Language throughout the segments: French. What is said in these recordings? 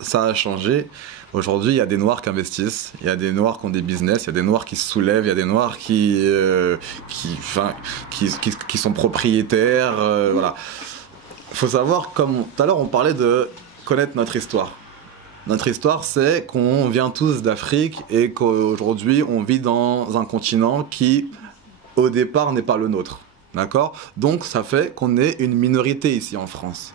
ça a changé. Aujourd'hui, il y a des Noirs qui investissent, il y a des Noirs qui ont des business, il y a des Noirs qui se soulèvent, il y a des Noirs qui sont propriétaires. Voilà. Il faut savoir, comme tout à l'heure, on parlait de connaître notre histoire. Notre histoire, c'est qu'on vient tous d'Afrique et qu'aujourd'hui, on vit dans un continent qui, au départ, n'est pas le nôtre. D'accord? Donc, ça fait qu'on est une minorité ici en France.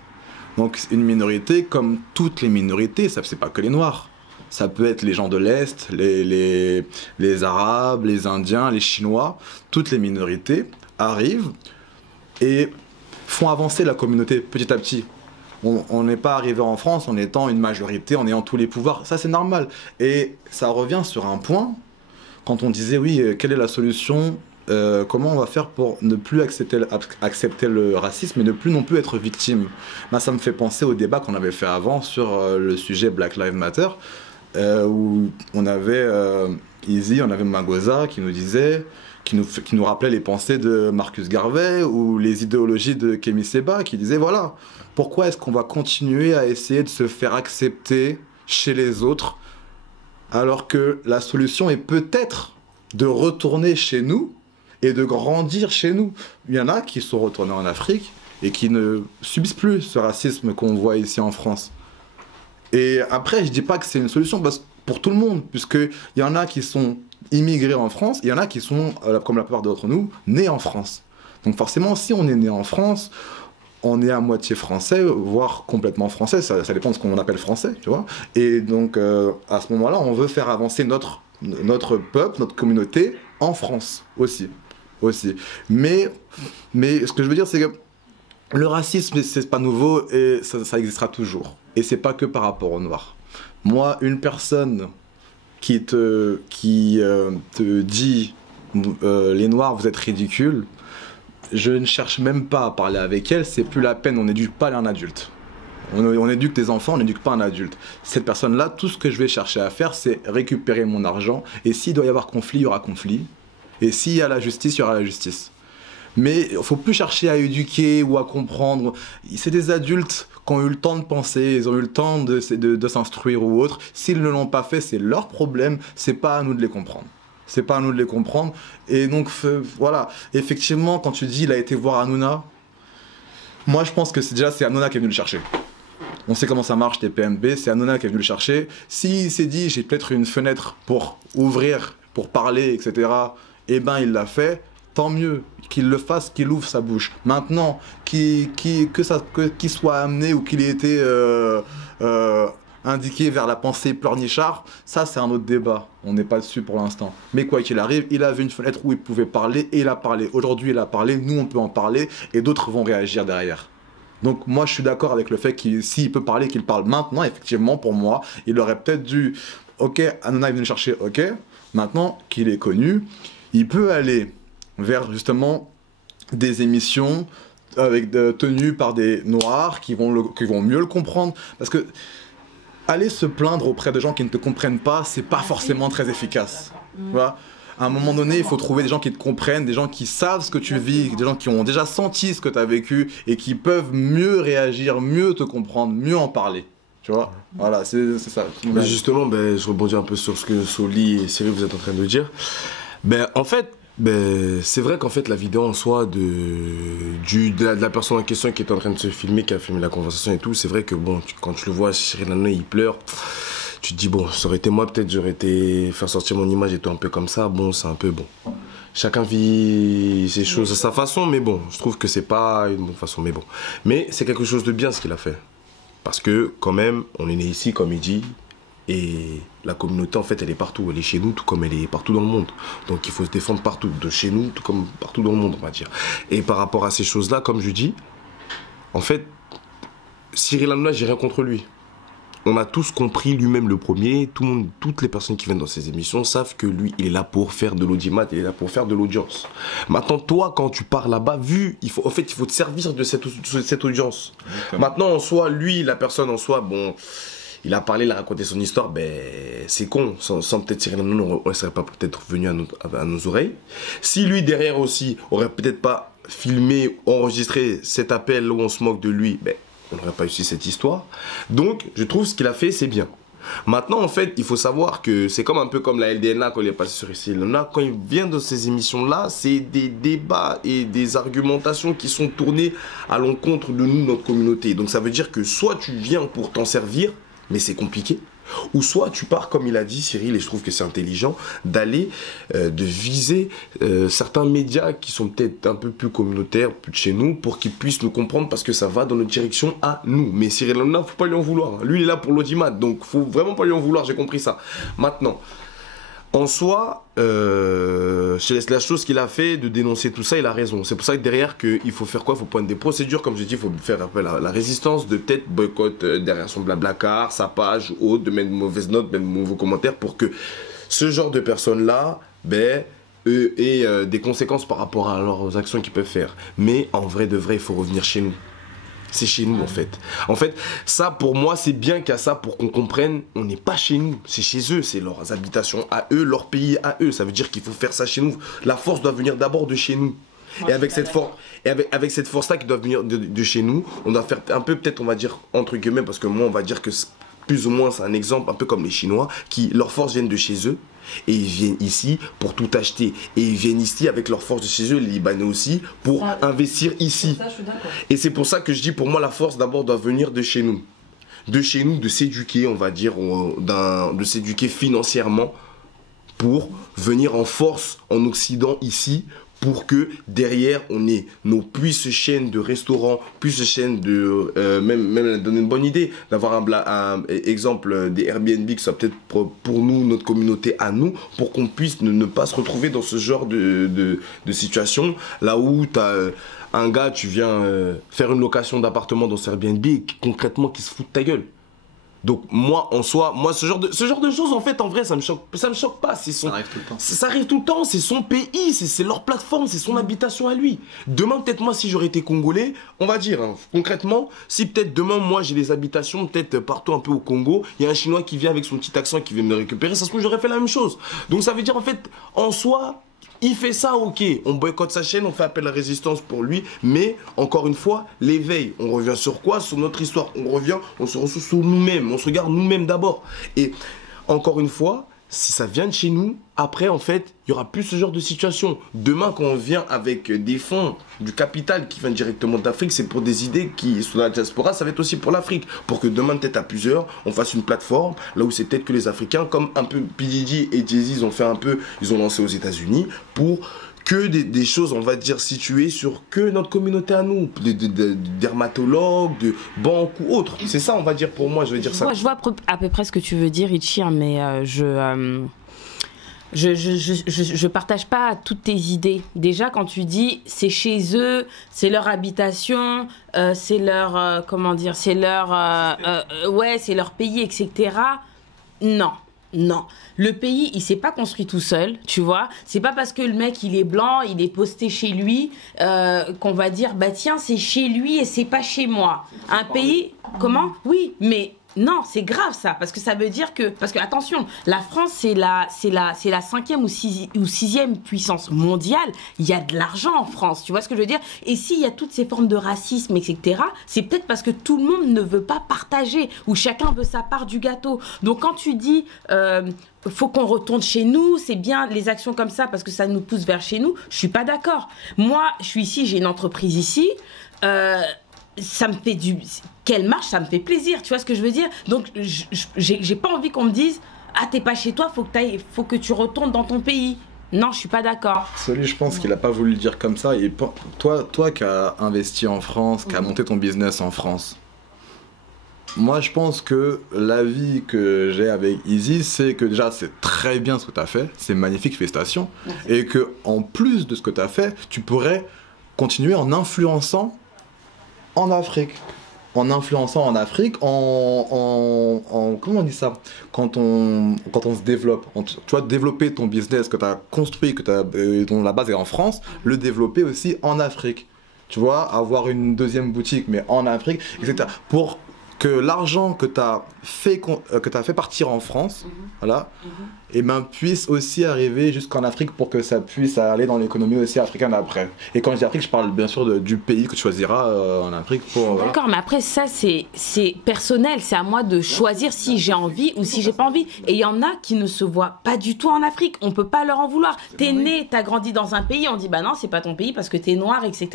Donc, une minorité, comme toutes les minorités, ça c'est pas que les Noirs. Ça peut être les gens de l'Est, les Arabes, les Indiens, les Chinois. Toutes les minorités arrivent et font avancer la communauté petit à petit. On n'est pas arrivé en France en étant une majorité, en ayant tous les pouvoirs. Ça, c'est normal. Et ça revient sur un point, quand on disait, oui, quelle est la solution, comment on va faire pour ne plus accepter le racisme et ne plus non plus être victime. Ben, ça me fait penser au débat qu'on avait fait avant sur le sujet Black Lives Matter, où on avait Izzy, on avait Magoza qui nous disait, qui nous rappelait les pensées de Marcus Garvey ou les idéologies de Kemi Seba, qui disait voilà, pourquoi est-ce qu'on va continuer à essayer de se faire accepter chez les autres alors que la solution est peut-être de retourner chez nous et de grandir chez nous. Il y en a qui sont retournés en Afrique et qui ne subissent plus ce racisme qu'on voit ici en France. Et après, je dis pas que c'est une solution pour tout le monde, puisqu'il y en a qui sont immigrés en France, il y en a qui sont, comme la plupart d'entre nous, nés en France. Donc forcément, si on est né en France, on est à moitié français, voire complètement français, ça dépend de ce qu'on appelle français, tu vois. Et donc, à ce moment-là, on veut faire avancer notre peuple, notre communauté, en France aussi. Mais ce que je veux dire, c'est que le racisme, c'est pas nouveau et ça existera toujours. Et c'est pas que par rapport aux Noirs. Moi, une personne qui te dit les Noirs, vous êtes ridicules, je ne cherche même pas à parler avec elle, c'est plus la peine, on n'éduque pas un adulte. On éduque des enfants, on n'éduque pas un adulte. Cette personne-là, tout ce que je vais chercher à faire, c'est récupérer mon argent. Et s'il doit y avoir conflit, il y aura conflit. Et s'il y a la justice, il y aura la justice. Mais il ne faut plus chercher à éduquer ou à comprendre. C'est des adultes qui ont eu le temps de penser, ils ont eu le temps de s'instruire ou autre. S'ils ne l'ont pas fait, c'est leur problème, c'est pas à nous de les comprendre. C'est pas à nous de les comprendre. Et donc, voilà. Effectivement, quand tu dis il a été voir Hanouna, moi je pense que c'est Hanouna qui est venu le chercher. On sait comment ça marche, les PNB, c'est Hanouna qui est venu le chercher. S'il s'est dit j'ai peut-être une fenêtre pour ouvrir, pour parler, etc., eh ben il l'a fait. Tant mieux qu'il le fasse, qu'il ouvre sa bouche. Maintenant, qu'il soit amené ou qu'il ait été indiqué vers la pensée pleurnichard, ça c'est un autre débat. On n'est pas dessus pour l'instant. Mais quoi qu'il arrive, il avait une fenêtre où il pouvait parler et il a parlé. Aujourd'hui, il a parlé, nous on peut en parler et d'autres vont réagir derrière. Donc moi je suis d'accord avec le fait qu'il s'il peut parler, qu'il parle maintenant. Effectivement, pour moi, il aurait peut-être dû... Ok, Hanouna est venu le chercher, ok. Maintenant qu'il est connu, il peut aller vers justement des émissions tenues par des Noirs qui vont mieux le comprendre. Parce que aller se plaindre auprès de gens qui ne te comprennent pas, c'est pas forcément très efficace. Voilà. À un moment donné, il faut trouver des gens qui te comprennent, des gens qui savent ce que tu vis, des gens qui ont déjà senti ce que tu as vécu et qui peuvent mieux réagir, mieux te comprendre, mieux en parler. Tu vois, voilà, c'est ça. Mais justement, je rebondis un peu sur ce que Soli et Cyril vous êtes en train de dire. En fait, c'est vrai qu'en fait la vidéo en soi de la personne en question qui est en train de se filmer, qui a filmé la conversation et tout, c'est vrai que bon, quand tu le vois, Cyril Hanouna il pleure, tu te dis bon, ça aurait été moi, peut-être j'aurais été faire sortir mon image et tout un peu comme ça, bon c'est un peu bon. Chacun vit ses choses à sa façon, mais bon, je trouve que c'est pas une bonne façon, mais bon. Mais c'est quelque chose de bien ce qu'il a fait. Parce que quand même, on est né ici comme il dit, et la communauté en fait elle est partout, elle est chez nous tout comme elle est partout dans le monde. Donc il faut se défendre partout, de chez nous tout comme partout dans le monde on va dire. Et par rapport à ces choses là, comme je dis, en fait, Cyril Hanouna, j'ai rien contre lui. On a tous compris, lui-même le premier, tout le monde, toutes les personnes qui viennent dans ces émissions savent que lui, il est là pour faire de l'audimat, il est là pour faire de l'audience. Maintenant, toi, quand tu pars là-bas, il faut te servir de cette audience. Maintenant, en soi, lui, la personne en soi, bon, il a parlé, il a raconté son histoire, c'est con. Sans peut-être Cyril Hanouna, on ne serait pas peut-être venu à nos oreilles. Si lui, derrière aussi, aurait peut-être pas filmé, enregistré cet appel où on se moque de lui, on n'aurait pas eu cette histoire. Donc, je trouve ce qu'il a fait, c'est bien. Maintenant, en fait, il faut savoir que c'est comme un peu comme la LDNA quand il est passé sur ici. Quand il vient de ces émissions-là, c'est des débats et des argumentations qui sont tournées à l'encontre de nous, notre communauté. Donc ça veut dire que soit tu viens pour t'en servir, mais c'est compliqué. Ou soit tu pars, comme il a dit Cyril, et je trouve que c'est intelligent, d'aller, de viser certains médias qui sont peut-être un peu plus communautaires, plus de chez nous, pour qu'ils puissent nous comprendre parce que ça va dans notre direction à nous. Mais Cyril Hanouna, faut pas lui en vouloir. Lui, il est là pour l'audimat, donc faut vraiment pas lui en vouloir, j'ai compris ça. Maintenant, en soi, c'est la chose qu'il a fait de dénoncer tout ça, il a raison. C'est pour ça que derrière, il faut faire quoi? Il faut prendre des procédures, comme je dis, il faut faire appel à la résistance, de peut-être boycott derrière son blablacar, sa page, ou autre, de mettre de mauvaises notes, de mettre de mauvais commentaires, pour que ce genre de personnes-là, aient des conséquences par rapport à leurs actions qu'ils peuvent faire. Mais en vrai de vrai, il faut revenir chez nous. C'est chez nous en fait. En fait, ça pour moi, c'est bien qu'il y a ça pour qu'on comprenne, on n'est pas chez nous, c'est chez eux, c'est leurs habitations à eux, leur pays à eux. Ça veut dire qu'il faut faire ça chez nous. La force doit venir d'abord de chez nous. Et avec cette force-là qui doit venir de chez nous, on doit faire un peu, peut-être on va dire entre guillemets, parce que moi on va dire que plus ou moins c'est un exemple, un peu comme les Chinois, qui leur force viennent de chez eux. Et ils viennent ici pour tout acheter. Et ils viennent ici avec leur force de chez eux, les Libanais aussi, pour investir ici. Ça, je suis d'accord. Et c'est pour ça que je dis, pour moi, la force d'abord doit venir de chez nous. De chez nous, de s'éduquer, on va dire, de s'éduquer financièrement pour venir en force en Occident ici, pour que derrière on ait nos puissantes chaînes de restaurants, puissantes chaînes de même donner une bonne idée d'avoir un exemple des Airbnb qui soit peut-être pour nous, notre communauté à nous, pour qu'on puisse ne pas se retrouver dans ce genre de situation là où tu as un gars, tu viens faire une location d'appartement dans ce Airbnb et concrètement qui se fout de ta gueule. Donc moi en soi, ce genre de choses en fait en vrai ça me choque pas. Ça arrive tout le temps. Ça arrive tout le temps, c'est son pays, c'est leur plateforme, c'est son habitation à lui. Demain peut-être moi si j'aurais été congolais, on va dire concrètement, si peut-être demain moi j'ai des habitations peut-être partout un peu au Congo, il y a un Chinois qui vient avec son petit accent qui vient me récupérer, ça se trouve j'aurais fait la même chose. Donc ça veut dire en fait en soi, il fait ça, ok, on boycotte sa chaîne, on fait appel à la résistance pour lui, mais encore une fois, l'éveil, on revient sur quoi? Sur notre histoire, on se ressource sur nous-mêmes, on se regarde nous-mêmes d'abord. Et encore une fois, si ça vient de chez nous, après en fait, il n'y aura plus ce genre de situation. Demain, quand on vient avec des fonds, du capital qui vient directement d'Afrique, c'est pour des idées qui sont dans la diaspora, ça va être aussi pour l'Afrique. Pour que demain, peut-être à plusieurs, on fasse une plateforme, là où c'est peut-être que les Africains, comme un peu P. Diddy et Jay-Z, ils ont lancé aux États-Unis pour que des choses, on va dire, situées sur que notre communauté à nous, des dermatologues, de banques ou autres. C'est ça, on va dire, pour moi, je vais dire ça. Je vois à peu près ce que tu veux dire, Richie, mais je partage pas toutes tes idées. Déjà, quand tu dis c'est chez eux, c'est leur habitation, c'est leur comment dire, c'est leur ouais, c'est leur pays, etc. Non. Non, le pays, il s'est pas construit tout seul, tu vois. C'est pas parce que le mec, il est blanc, il est posté chez lui, qu'on va dire, bah tiens, c'est chez lui et c'est pas chez moi. Un pays, comment? Oui, mais non, c'est grave ça, parce que ça veut dire que, parce que attention, la France, c'est la 5e ou 6e puissance mondiale. Il y a de l'argent en France, tu vois ce que je veux dire? Et s'il y a toutes ces formes de racisme, etc., c'est peut-être parce que tout le monde ne veut pas partager, ou chacun veut sa part du gâteau. Donc quand tu dis, faut qu'on retourne chez nous, c'est bien les actions comme ça parce que ça nous pousse vers chez nous, je suis pas d'accord. Moi, je suis ici, j'ai une entreprise ici, ça me fait qu'elle marche, ça me fait plaisir, tu vois ce que je veux dire? Donc j'ai pas envie qu'on me dise ah t'es pas chez toi, faut que tu retournes dans ton pays. Non, je suis pas d'accord. Celui, je pense qu'il a pas voulu le dire comme ça. Et toi qui as investi en France, qui as monté ton business en France, moi je pense que l'avis que j'ai avec Easy, c'est que déjà c'est très bien ce que tu as fait, c'est magnifique, félicitations. Merci. Et que en plus de ce que tu as fait, tu pourrais continuer en influençant en Afrique. En influençant en Afrique, comment on dit ça? Quand on se développe, tu vois, développer ton business que tu as construit, dont la base est en France, le développer aussi en Afrique. Tu vois, avoir une deuxième boutique, mais en Afrique, etc. Pour que l'argent que tu as fait partir en France, voilà, et ben, puisse aussi arriver jusqu'en Afrique pour que ça puisse aller dans l'économie aussi africaine après. Et quand je dis Afrique, je parle bien sûr du pays que tu choisiras en Afrique pour... D'accord, mais après ça c'est personnel, c'est à moi de choisir si j'ai envie ou si j'ai pas envie. Et il y en a qui ne se voient pas du tout en Afrique, on peut pas leur en vouloir. T'es né, t'as grandi dans un pays, on dit bah non c'est pas ton pays parce que t'es noir, etc.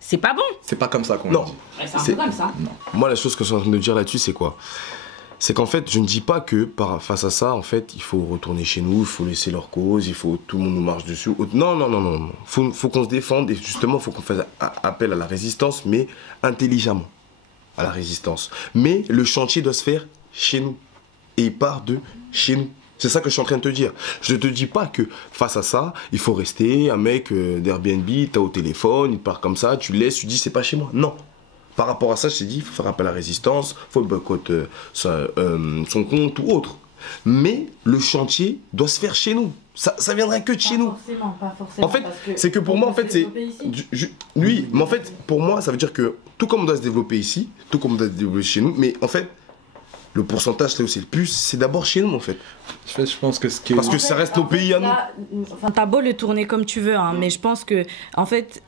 C'est pas bon. C'est pas comme ça qu'on Non. dit. Ouais, c'est un peu comme ça. Non. Moi, la chose que je suis en train de dire là-dessus, c'est quoi? C'est qu'en fait, je ne dis pas que face à ça, en fait, il faut retourner chez nous, il faut laisser leur cause, il faut tout le monde nous marche dessus. Non, non, non, non, non. Faut qu'on se défende et justement, il faut qu'on fasse appel à la résistance, mais intelligemment à la résistance. Mais le chantier doit se faire chez nous et il part de chez nous. C'est ça que je suis en train de te dire. Je ne te dis pas que face à ça, il faut rester un mec d'Airbnb, t'as au téléphone, il part comme ça, tu laisses, tu dis c'est pas chez moi. Non. Par rapport à ça, je t'ai dit, il faut faire appel à la résistance, il faut boycotter son compte ou autre. Mais le chantier doit se faire chez nous. Ça viendrait que de chez nous. Pas forcément. En fait, c'est que pour moi, en fait, c'est... Oui, mais en fait, pour moi, ça veut dire que tout comme on doit se développer ici, tout comme on doit se développer chez nous, mais en fait, le pourcentage là où c'est le plus, c'est d'abord chez nous, en fait. Je pense que ce qui est... Parce que ça reste nos pays à nous. Enfin, t'as beau le tourner comme tu veux, hein, mais je pense que, en fait,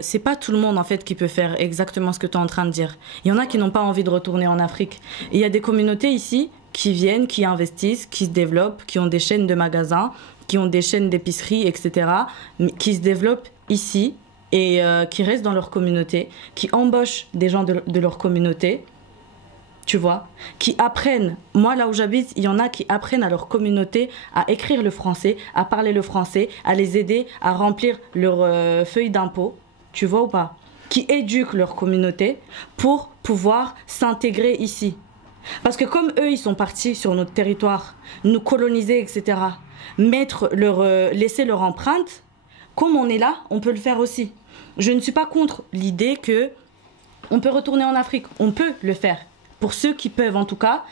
c'est pas tout le monde en fait qui peut faire exactement ce que tu es en train de dire. Il y en a qui n'ont pas envie de retourner en Afrique. Et il y a des communautés ici qui viennent, qui investissent, qui se développent, qui ont des chaînes de magasins, qui ont des chaînes d'épicerie, etc., qui se développent ici et qui restent dans leur communauté, qui embauchent des gens de leur communauté. Tu vois, qui apprennent, moi là où j'habite, il y en a qui apprennent à leur communauté à écrire le français, à parler le français, à les aider à remplir leur feuille d'impôt, tu vois ou pas? Qui éduquent leur communauté pour pouvoir s'intégrer ici. Parce que comme eux, ils sont partis sur notre territoire, nous coloniser, etc., laisser leur empreinte, comme on est là, on peut le faire aussi. Je ne suis pas contre l'idée que on peut retourner en Afrique, on peut le faire. Pour ceux qui peuvent, en tout cas,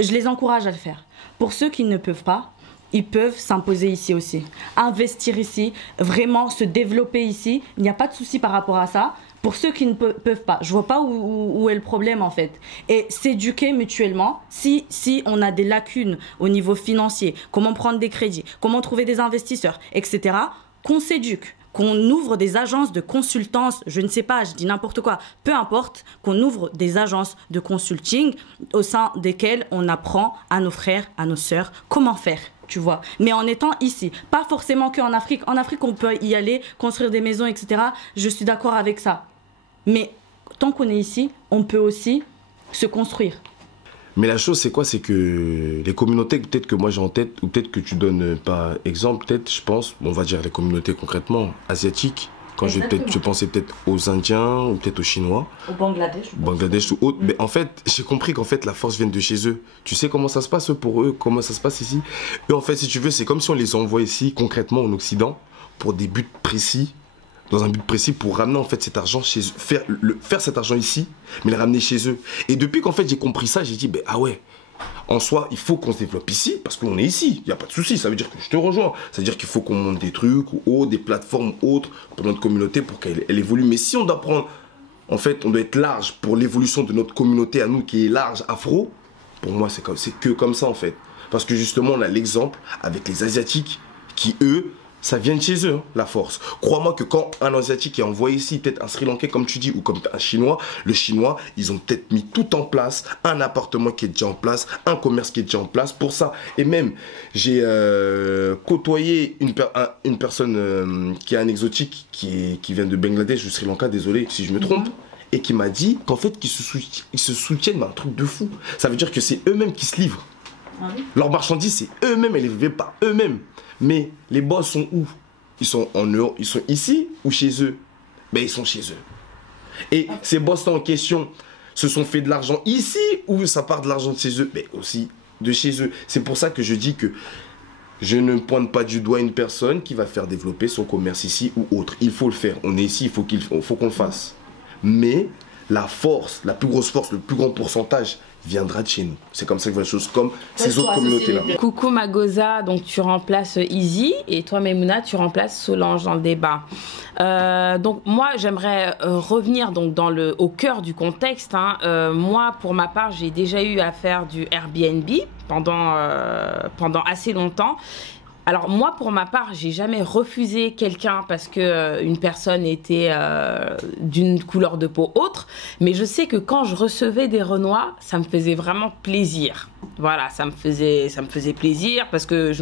je les encourage à le faire. Pour ceux qui ne peuvent pas, ils peuvent s'imposer ici aussi. Investir ici, vraiment se développer ici. Il n'y a pas de souci par rapport à ça. Pour ceux qui ne peuvent pas, je vois pas où est le problème en fait. Et s'éduquer mutuellement, si on a des lacunes au niveau financier, comment prendre des crédits, comment trouver des investisseurs, etc., qu'on s'éduque. Qu'on ouvre des agences de consultance, je ne sais pas, je dis n'importe quoi, peu importe, qu'on ouvre des agences de consulting au sein desquelles on apprend à nos frères, à nos sœurs, comment faire, tu vois. Mais en étant ici, pas forcément qu'en Afrique. En Afrique, on peut y aller, construire des maisons, etc. Je suis d'accord avec ça. Mais tant qu'on est ici, on peut aussi se construire. Mais la chose, c'est quoi? C'est que les communautés, peut-être que moi j'ai en tête, ou peut-être que tu donnes pas exemple, peut-être, je pense, on va dire les communautés concrètement asiatiques. Quand je pensais peut-être aux Indiens, ou peut-être aux Chinois. Au Bangladesh. Bangladesh ou autre. Mais en fait, j'ai compris qu'en fait, la force vient de chez eux. Tu sais comment ça se passe pour eux, comment ça se passe ici? Eux, en fait, si tu veux, c'est comme si on les envoie ici, concrètement, en Occident, pour des buts précis. Dans un but précis pour ramener en fait cet argent chez eux, faire cet argent ici, mais le ramener chez eux. Et depuis qu'en fait j'ai compris ça, j'ai dit, ben ah ouais, en soi, il faut qu'on se développe ici, parce qu'on est ici, il n'y a pas de souci, ça veut dire que je te rejoins. Ça veut dire qu'il faut qu'on monte des trucs ou autres, des plateformes autres pour notre communauté, pour qu'elle évolue. Mais si on doit prendre, en fait, on doit être large pour l'évolution de notre communauté à nous, qui est large, afro, pour moi c'est que comme ça en fait. Parce que justement, on a l'exemple avec les Asiatiques qui, eux, ça vient de chez eux, hein, la force. Crois-moi que quand un Asiatique est envoyé ici, peut-être un Sri Lankais, comme tu dis, ou comme un Chinois, le Chinois, ils ont peut-être mis tout en place, un appartement qui est déjà en place, un commerce qui est déjà en place pour ça. Et même, j'ai côtoyé une personne qui est un exotique, qui vient de Bangladesh ou Sri Lanka, désolé si je me trompe, et qui m'a dit qu'en fait, ils se soutiennent, mais un truc de fou. Ça veut dire que c'est eux-mêmes qui se livrent. Ah oui. Leurs marchandises, c'est eux-mêmes, elles les livrent par eux-mêmes. Mais les boss sont où? Ils sont en Europe, ils sont ici ou chez eux? Ben ils sont chez eux. Et ces boss-là en question se sont fait de l'argent ici ou ça part de l'argent de chez eux? Ben aussi de chez eux. C'est pour ça que je dis que je ne pointe pas du doigt une personne qui va faire développer son commerce ici ou autre. Il faut le faire. On est ici, il faut qu'on le fasse. Mais la force, la plus grosse force, le plus grand pourcentage viendra de chez nous. C'est comme ça que va les choses, comme ces autres communautés-là. Coucou Magoza, donc tu remplaces Izzy et toi Maimouna, tu remplaces Solange dans le débat. Donc moi j'aimerais revenir donc au cœur du contexte. Moi pour ma part j'ai déjà eu à faire du Airbnb pendant assez longtemps. Alors moi pour ma part j'ai jamais refusé quelqu'un parce que une personne était d'une couleur de peau autre, mais je sais que quand je recevais des Renois ça me faisait vraiment plaisir. Voilà, ça me faisait plaisir parce que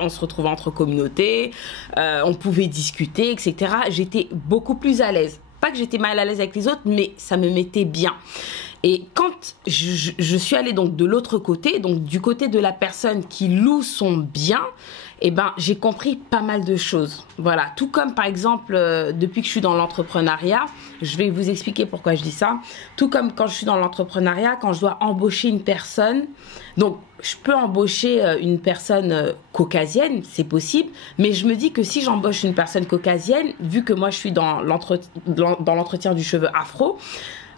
on se retrouvait entre communautés, on pouvait discuter, etc. J'étais beaucoup plus à l'aise. Pas que j'étais mal à l'aise avec les autres, mais ça me mettait bien. Et quand je suis allée donc de l'autre côté, donc du côté de la personne qui loue son bien, eh ben, j'ai compris pas mal de choses. Voilà, tout comme par exemple, depuis que je suis dans l'entrepreneuriat, je vais vous expliquer pourquoi je dis ça. Tout comme quand je suis dans l'entrepreneuriat, quand je dois embaucher une personne, donc je peux embaucher une personne caucasienne, c'est possible, mais je me dis que si j'embauche une personne caucasienne, vu que moi je suis dans l'entretien du cheveu afro,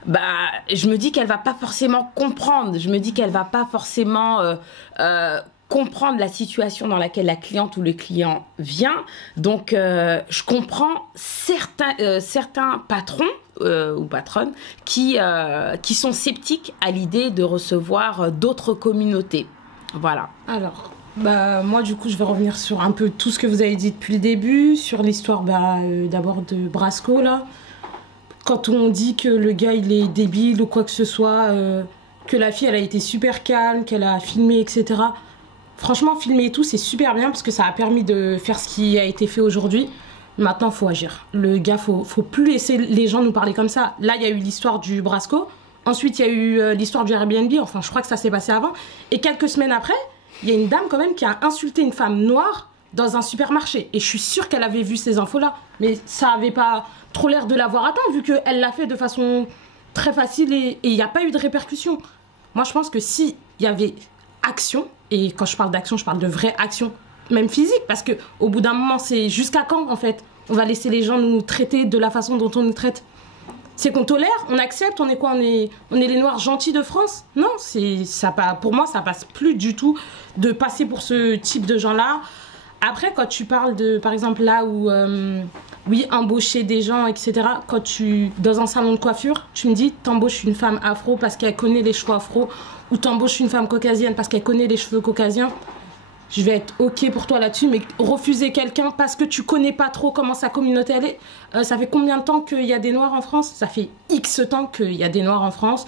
bah, je me dis qu'elle va pas forcément comprendre. Je me dis qu'elle va pas forcément comprendre la situation dans laquelle la cliente ou le client vient. Donc, je comprends certains patrons ou patronnes qui sont sceptiques à l'idée de recevoir d'autres communautés. Voilà. Alors, bah, moi, du coup, je vais revenir sur un peu tout ce que vous avez dit depuis le début, sur l'histoire d'abord de Brasco, là. Quand on dit que le gars, il est débile ou quoi que ce soit, que la fille, elle a été super calme, qu'elle a filmé, etc. Franchement, filmer et tout, c'est super bien parce que ça a permis de faire ce qui a été fait aujourd'hui. Maintenant, il faut agir. Le gars, faut plus laisser les gens nous parler comme ça. Là, il y a eu l'histoire du Brasco. Ensuite, il y a eu l'histoire du Airbnb. Enfin, je crois que ça s'est passé avant. Et quelques semaines après, il y a une dame quand même qui a insulté une femme noire dans un supermarché. Et je suis sûre qu'elle avait vu ces infos-là. Mais ça avait pas trop l'air de l'avoir atteint, vu qu'elle l'a fait de façon très facile et il n'y a pas eu de répercussions. Moi, je pense que s'il y avait action, et quand je parle d'action, je parle de vraie action, même physique, parce qu'au bout d'un moment, c'est jusqu'à quand, en fait, on va laisser les gens nous traiter de la façon dont on nous traite? C'est qu'on tolère, on accepte, on est quoi? On est les Noirs gentils de France? Non, pour moi, ça passe plus du tout de passer pour ce type de gens-là. Après, quand tu parles de, par exemple, là où, oui, embaucher des gens, etc., quand dans un salon de coiffure, tu me dis, t'embauches une femme afro parce qu'elle connaît les cheveux afro, ou t'embauches une femme caucasienne parce qu'elle connaît les cheveux caucasiens, je vais être OK pour toi là-dessus, mais refuser quelqu'un parce que tu connais pas trop comment sa communauté elle est, ça fait combien de temps qu'il y a des Noirs en France? Ça fait X temps qu'il y a des Noirs en France.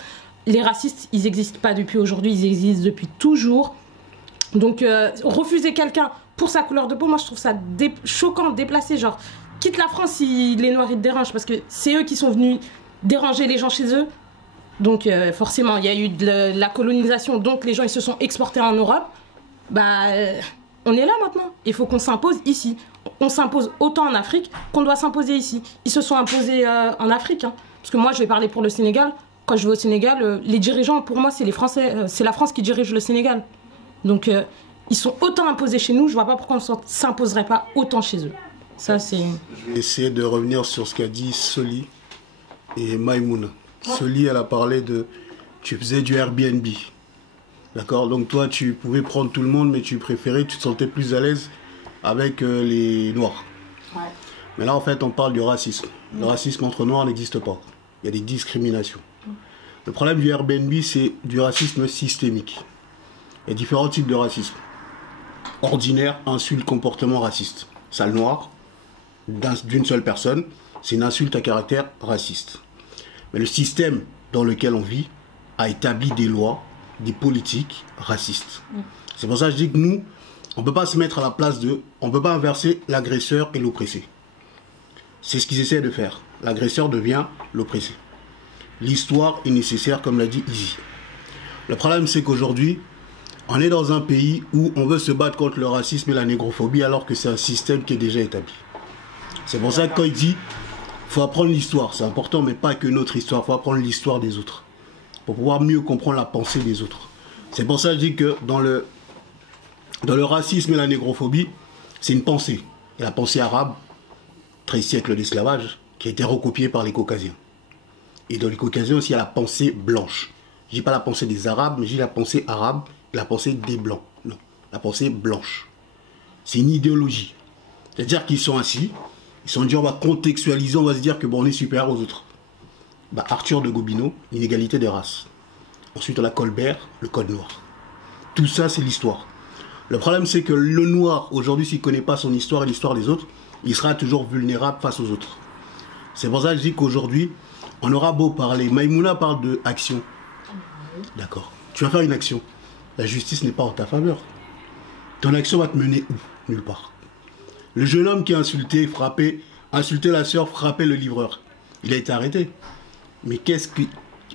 Les racistes, ils n'existent pas depuis aujourd'hui, ils existent depuis toujours. Donc, refuser quelqu'un pour sa couleur de peau, moi je trouve ça choquant, déplacé, genre quitte la France si les Noirs ils te dérangent parce que c'est eux qui sont venus déranger les gens chez eux. Donc forcément il y a eu de la colonisation, donc les gens ils se sont exportés en Europe. Bah on est là maintenant, il faut qu'on s'impose ici. On s'impose autant en Afrique qu'on doit s'imposer ici. Ils se sont imposés en Afrique, hein. Parce que moi je vais parler pour le Sénégal. Quand je vais au Sénégal, les dirigeants pour moi c'est les Français, c'est la France qui dirige le Sénégal. Donc ils sont autant imposés chez nous, je vois pas pourquoi on ne s'imposerait pas autant chez eux. Ça, c'est... Je vais essayer de revenir sur ce qu'a dit Soli et Maïmouna. Soli, elle a parlé de... Tu faisais du Airbnb. D'accord? Donc toi, tu pouvais prendre tout le monde, mais tu préférais, tu te sentais plus à l'aise avec les Noirs. Ouais. Mais là, en fait, on parle du racisme. Le racisme entre Noirs n'existe pas. Il y a des discriminations. Le problème du Airbnb, c'est du racisme systémique. Il y a différents types de racisme. Ordinaire, insulte, comportement raciste. Sale noir, d'une seule personne, c'est une insulte à caractère raciste. Mais le système dans lequel on vit a établi des lois, des politiques racistes. C'est pour ça que je dis que nous, on ne peut pas se mettre à la place de... On ne peut pas inverser l'agresseur et l'oppressé. C'est ce qu'ils essaient de faire. L'agresseur devient l'oppressé. L'histoire est nécessaire, comme l'a dit Izzy. Le problème, c'est qu'aujourd'hui, on est dans un pays où on veut se battre contre le racisme et la négrophobie alors que c'est un système qui est déjà établi. C'est pour ça que quand il dit il faut apprendre l'histoire, c'est important, mais pas que notre histoire, il faut apprendre l'histoire des autres pour pouvoir mieux comprendre la pensée des autres. C'est pour ça que je dis que dans le racisme et la négrophobie, c'est une pensée. Et la pensée arabe, 13 siècles d'esclavage, qui a été recopiée par les Caucasiens. Et dans les Caucasiens aussi, il y a la pensée blanche. Je dis pas la pensée des Arabes, mais je dis la pensée arabe, la pensée des Blancs. Non, la pensée blanche. C'est une idéologie. C'est-à-dire qu'ils sont assis, ils sont dit on va contextualiser, on va se dire que bon, on est supérieur aux autres. Bah, Arthur de Gobineau, l'inégalité des races. Ensuite, on a Colbert, le code noir. Tout ça, c'est l'histoire. Le problème, c'est que le noir, aujourd'hui, s'il ne connaît pas son histoire et l'histoire des autres, il sera toujours vulnérable face aux autres. C'est pour ça que je dis qu'aujourd'hui, on aura beau parler. Maïmouna parle de action. D'accord. Tu vas faire une action. La justice n'est pas en ta faveur. Ton action va te mener où? Nulle part. Le jeune homme qui a insulté, frappé, insulté la sœur, frappé le livreur. Il a été arrêté. Mais qu'est-ce que...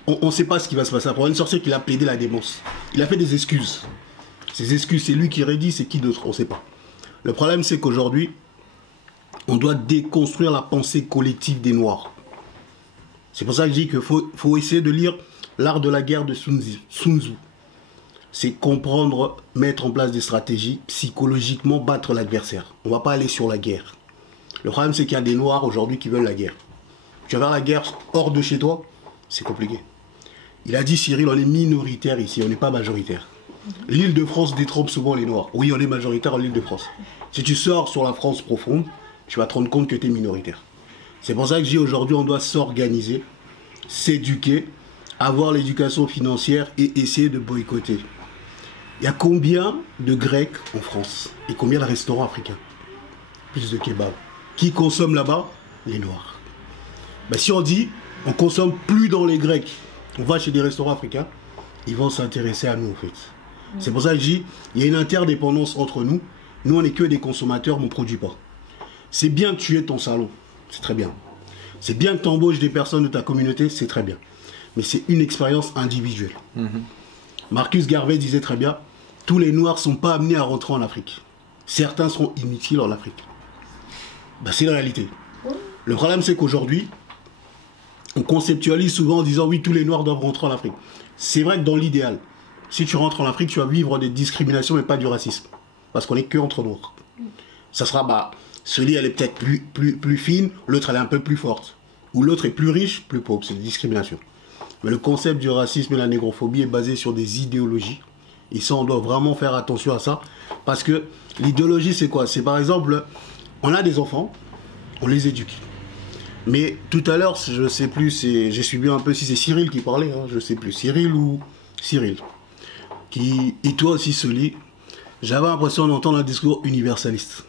On ne sait pas ce qui va se passer. Pour une sorcière qu'il a plaidé la démence. Il a fait des excuses. Ces excuses, c'est lui qui rédit, c'est qui d'autre? On ne sait pas. Le problème, c'est qu'aujourd'hui, on doit déconstruire la pensée collective des Noirs. C'est pour ça que je dis qu'il faut essayer de lire l'art de la guerre de Sun Tzu. C'est comprendre, mettre en place des stratégies, psychologiquement battre l'adversaire. On ne va pas aller sur la guerre. Le problème, c'est qu'il y a des Noirs aujourd'hui qui veulent la guerre. Tu vas faire la guerre hors de chez toi, c'est compliqué. Il a dit, Cyril, on est minoritaire ici, on n'est pas majoritaire. L'Île-de-France détrompe souvent les Noirs. Oui, on est majoritaire en Île-de-France. Si tu sors sur la France profonde, tu vas te rendre compte que tu es minoritaire. C'est pour ça que je dis aujourd'hui, on doit s'organiser, s'éduquer, avoir l'éducation financière et essayer de boycotter. Il y a combien de Grecs en France et combien de restaurants africains? Plus de kebabs. Qui consomme là-bas? Les Noirs. Ben, si on dit, on consomme plus dans les Grecs, on va chez des restaurants africains, ils vont s'intéresser à nous en fait. C'est pour ça que je dis, il y a une interdépendance entre nous. Nous, on n'est que des consommateurs, mais on ne produit pas. C'est bien que tu aies ton salon, c'est très bien. C'est bien que tu embauches des personnes de ta communauté, c'est très bien. Mais c'est une expérience individuelle. Marcus Garvey disait très bien, tous les Noirs ne sont pas amenés à rentrer en Afrique. Certains seront inutiles en Afrique. Ben, c'est la réalité. Le problème, c'est qu'aujourd'hui, on conceptualise souvent en disant oui, tous les Noirs doivent rentrer en Afrique. C'est vrai que dans l'idéal, si tu rentres en Afrique, tu vas vivre des discriminations mais pas du racisme. Parce qu'on n'est que entre Noirs. Ça sera, bah, celui elle est peut-être plus fine, l'autre elle est un peu plus forte. Ou l'autre est plus riche, plus pauvre. C'est des discriminations. Mais le concept du racisme et la négrophobie est basé sur des idéologies. Et ça, on doit vraiment faire attention à ça. Parce que l'idéologie, c'est quoi? C'est par exemple, on a des enfants, on les éduque. Mais tout à l'heure, je sais plus, j'ai suivi un peu si c'est Cyril qui parlait, hein, je sais plus, Cyril ou Cyril. Et toi aussi, Soli, j'avais l'impression d'entendre un discours universaliste.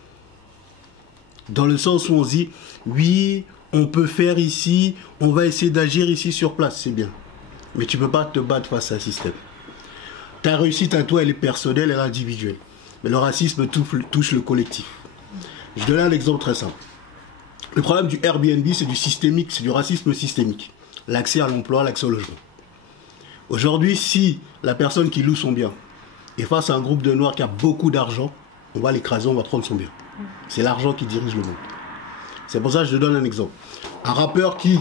Dans le sens où on se dit, oui, on peut faire ici, on va essayer d'agir ici sur place, c'est bien. Mais tu ne peux pas te battre face à un système. Ta réussite à toi, elle est personnelle, elle est individuelle. Mais le racisme touche le collectif. Je donne un exemple très simple. Le problème du Airbnb, c'est du systémique, c'est du racisme systémique. L'accès à l'emploi, l'accès au logement. Aujourd'hui, si la personne qui loue son bien est face à un groupe de Noirs qui a beaucoup d'argent, on va l'écraser, on va prendre son bien. C'est l'argent qui dirige le monde. C'est pour ça que je te donne un exemple. Un rappeur qui,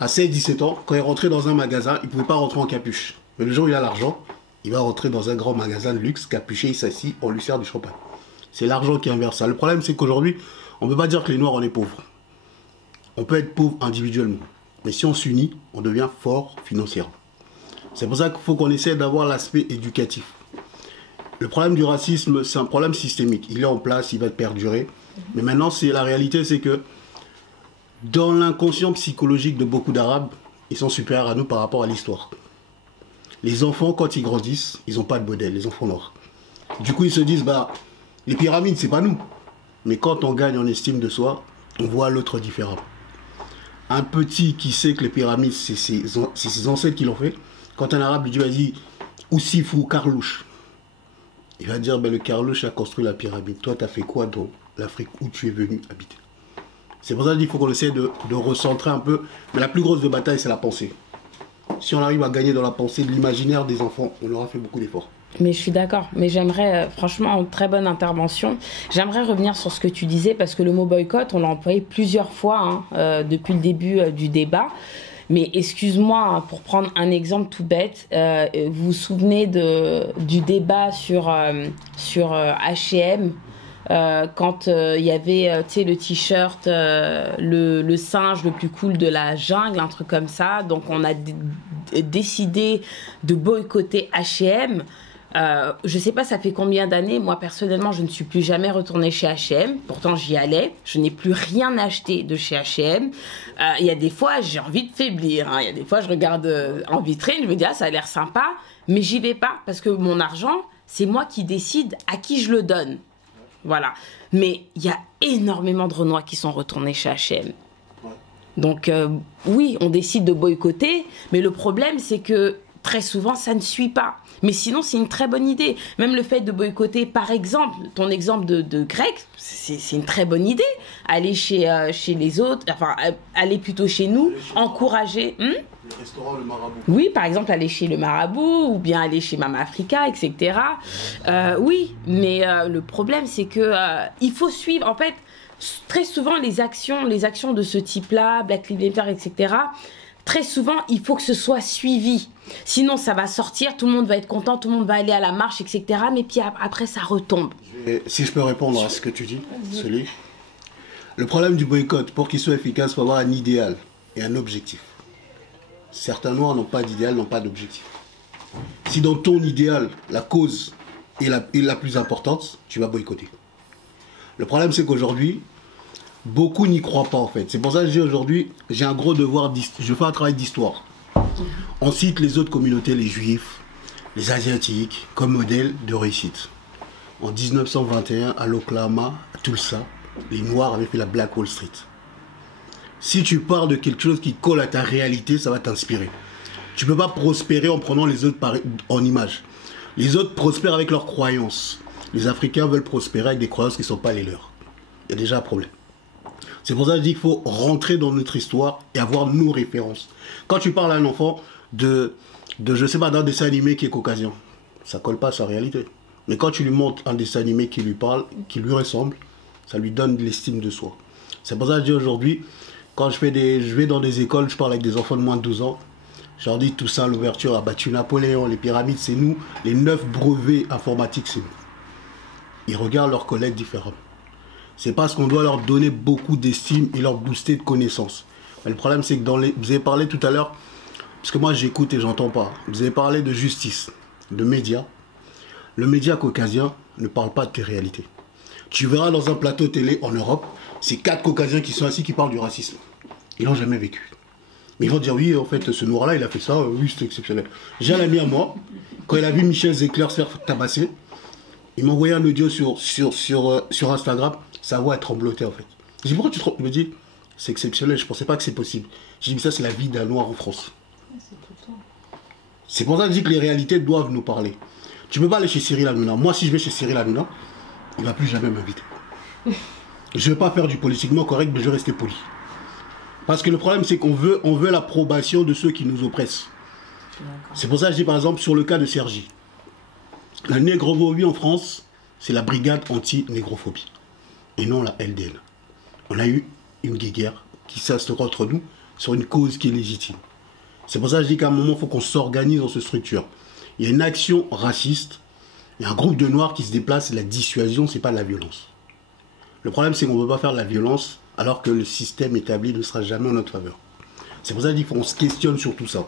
à 16-17 ans, quand il est rentré dans un magasin, il ne pouvait pas rentrer en capuche. Mais le jour où il a l'argent, il va rentrer dans un grand magasin de luxe, capuché, il s'assit, on lui sert du champagne. C'est l'argent qui inverse ça. Le problème, c'est qu'aujourd'hui, on ne peut pas dire que les Noirs, on est pauvres. On peut être pauvre individuellement. Mais si on s'unit, on devient fort financièrement. C'est pour ça qu'il faut qu'on essaie d'avoir l'aspect éducatif. Le problème du racisme, c'est un problème systémique. Il est en place, il va perdurer. Mais maintenant, la réalité, c'est que dans l'inconscient psychologique de beaucoup d'Arabes, ils sont supérieurs à nous par rapport à l'histoire. Les enfants, quand ils grandissent, ils n'ont pas de modèle, les enfants noirs. Du coup, ils se disent, bah, les pyramides, c'est pas nous. Mais quand on gagne en estime de soi, on voit l'autre différemment. Un petit qui sait que les pyramides, c'est ses ancêtres qui l'ont fait, quand un arabe lui dit, vas-y, Oussifou, Carlouche, il va dire, ben, le Carlouche a construit la pyramide. Toi, tu as fait quoi dans l'Afrique où tu es venu habiter? C'est pour ça qu'il faut qu'on essaie de recentrer un peu. Mais la plus grosse de bataille, c'est la pensée. Si on arrive à gagner dans la pensée de l'imaginaire des enfants, on aura fait beaucoup d'efforts. Mais je suis d'accord. Mais j'aimerais, franchement, très bonne intervention. J'aimerais revenir sur ce que tu disais, parce que le mot boycott, on l'a employé plusieurs fois depuis le début du débat. Mais excuse-moi, pour prendre un exemple tout bête, vous vous souvenez du débat sur H&M quand il y avait tu sais, le t-shirt, le singe le plus cool de la jungle, un truc comme ça. Donc on a décidé de boycotter H&M. Je sais pas ça fait combien d'années, moi personnellement je ne suis plus jamais retournée chez H&M, pourtant j'y allais, je n'ai plus rien acheté de chez H&M. Il y a des fois j'ai envie de faiblir, il y a des fois je regarde en vitrine, je me dis ah ça a l'air sympa, mais j'y vais pas parce que mon argent c'est moi qui décide à qui je le donne, voilà. Mais il y a énormément de Renois qui sont retournés chez H&M. Donc oui on décide de boycotter, mais le problème c'est que très souvent ça ne suit pas. Mais sinon, c'est une très bonne idée. Même le fait de boycotter, par exemple, ton exemple de grec, c'est une très bonne idée. Aller chez les autres, enfin, aller plutôt chez nous, encourager. Le restaurant, le marabout. Oui, par exemple, aller chez le marabout ou bien aller chez Mama Africa, etc. Oui, mais le problème, c'est que il faut suivre. En fait, très souvent, les actions de ce type-là, Black Lives Matter, etc., très souvent, il faut que ce soit suivi. Sinon, ça va sortir, tout le monde va être content, tout le monde va aller à la marche, etc. Mais puis après, ça retombe. Si je peux répondre à ce que tu dis, Soli. Le problème du boycott, pour qu'il soit efficace, il faut avoir un idéal et un objectif. Certains Noirs n'ont pas d'idéal, n'ont pas d'objectif. Si dans ton idéal, la cause est la plus importante, tu vas boycotter. Le problème, c'est qu'aujourd'hui, beaucoup n'y croient pas en fait. C'est pour ça que je dis aujourd'hui, j'ai un gros devoir, je fais un travail d'histoire. On cite les autres communautés, les Juifs, les Asiatiques, comme modèle de réussite. En 1921, à l'Oklahoma, à Tulsa, les Noirs avaient fait la Black Wall Street. Si tu parles de quelque chose qui colle à ta réalité, ça va t'inspirer. Tu ne peux pas prospérer en prenant les autres en image. Les autres prospèrent avec leurs croyances. Les Africains veulent prospérer avec des croyances qui ne sont pas les leurs. Il y a déjà un problème. C'est pour ça que je dis qu'il faut rentrer dans notre histoire et avoir nos références. Quand tu parles à un enfant je sais pas, d'un dessin animé qui est caucasien, ça colle pas à sa réalité. Mais quand tu lui montres un dessin animé qui lui parle, qui lui ressemble, ça lui donne de l'estime de soi. C'est pour ça que je dis aujourd'hui, quand je vais dans des écoles, je parle avec des enfants de moins de 12 ans, je leur dis Toussaint l'ouverture a battu Napoléon, les pyramides c'est nous, les 9 brevets informatiques c'est nous. Ils regardent leurs collègues différemment. C'est parce qu'on doit leur donner beaucoup d'estime et leur booster de connaissances. Mais le problème, c'est que vous avez parlé tout à l'heure, parce que moi j'écoute et j'entends pas, vous avez parlé de justice, de médias. Le média caucasien ne parle pas de tes réalités. Tu verras dans un plateau télé en Europe, c'est 4 caucasiens qui sont assis qui parlent du racisme. Ils l'ont jamais vécu. Mais ils vont dire oui, en fait, ce noir-là, il a fait ça, oui, c'était exceptionnel. J'ai un ami à moi, quand il a vu Michel Zecler se faire tabasser, il m'a envoyé un audio sur Instagram. Sa voix est tremblotée en fait. Je dis pourquoi tu trembles? Il me dit c'est exceptionnel, je pensais pas que c'est possible. J'ai dit ça c'est la vie d'un noir en France. C'est pour ça que je dis que les réalités doivent nous parler. Tu peux pas aller chez Cyril Hanouna. Moi si je vais chez Cyril Hanouna, il va plus jamais m'inviter. Je vais pas faire du politiquement correct, mais je vais rester poli. Parce que le problème c'est qu'on veut l'approbation de ceux qui nous oppressent. C'est pour ça que je dis par exemple sur le cas de Sergi. La négrophobie en France, c'est la brigade anti-négrophobie. Et non la LDN. On a eu une guerre qui s'instaure entre nous sur une cause qui est légitime. C'est pour ça que je dis qu'à un moment, il faut qu'on s'organise dans cette structure. Il y a une action raciste, il y a un groupe de noirs qui se déplace, la dissuasion, c'est pas de la violence. Le problème, c'est qu'on ne peut pas faire de la violence alors que le système établi ne sera jamais en notre faveur. C'est pour ça que je dis qu'il faut qu'on se questionne sur tout ça.